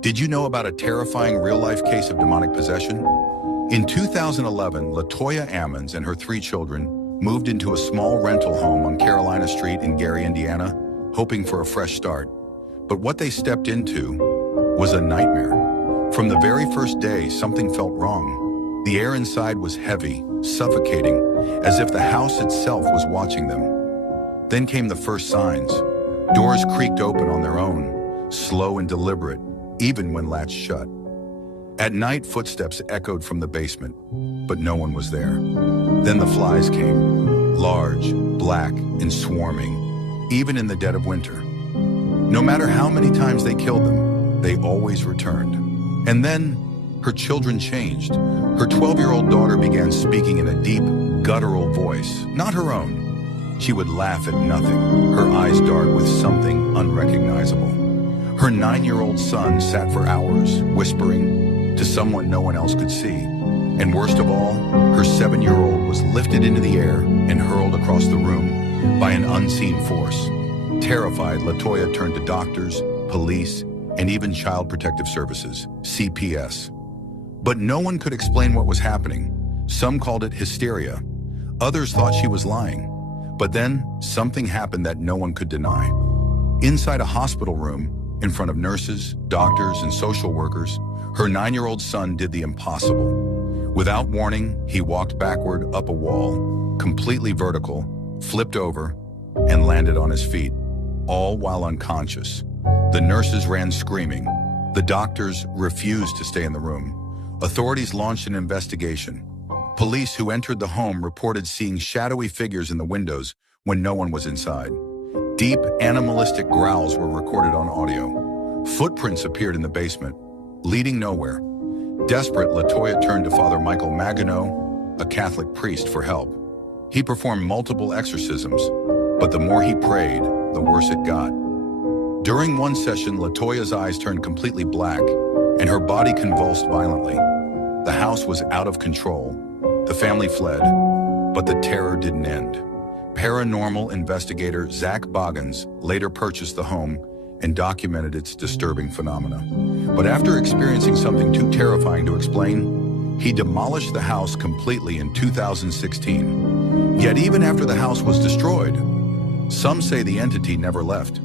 Did you know about a terrifying real-life case of demonic possession? In 2011, Latoya Ammons and her 3 children moved into a small rental home on Carolina Street in Gary, Indiana, hoping for a fresh start. But what they stepped into was a nightmare. From the very first day, something felt wrong. The air inside was heavy, suffocating, as if the house itself was watching them. Then came the first signs. Doors creaked open on their own, slow and deliberate, even when latched shut. At night, footsteps echoed from the basement, but no one was there. Then the flies came, large, black, and swarming, even in the dead of winter. No matter how many times they killed them, they always returned. And then, her children changed. Her 12-year-old daughter began speaking in a deep, guttural voice, not her own. She would laugh at nothing, her eyes dark with something unrecognizable. Her 9-year-old son sat for hours, whispering to someone no one else could see. And worst of all, her 7-year-old was lifted into the air and hurled across the room by an unseen force. Terrified, Latoya turned to doctors, police, and even Child Protective Services, CPS. But no one could explain what was happening. Some called it hysteria. Others thought she was lying. But then, something happened that no one could deny. Inside a hospital room, in front of nurses, doctors, and social workers, her 9-year-old son did the impossible. Without warning, he walked backward up a wall, completely vertical, flipped over, and landed on his feet, all while unconscious. The nurses ran screaming. The doctors refused to stay in the room. Authorities launched an investigation. Police who entered the home reported seeing shadowy figures in the windows when no one was inside. Deep, animalistic growls were recorded on audio. Footprints appeared in the basement, leading nowhere. Desperate, Latoya turned to Father Michael Magano, a Catholic priest, for help. He performed multiple exorcisms, but the more he prayed, the worse it got. During one session, Latoya's eyes turned completely black, and her body convulsed violently. The house was out of control. The family fled, but the terror didn't end. Paranormal investigator Zach Boggins later purchased the home and documented its disturbing phenomena. But after experiencing something too terrifying to explain, he demolished the house completely in 2016. Yet even after the house was destroyed, some say the entity never left.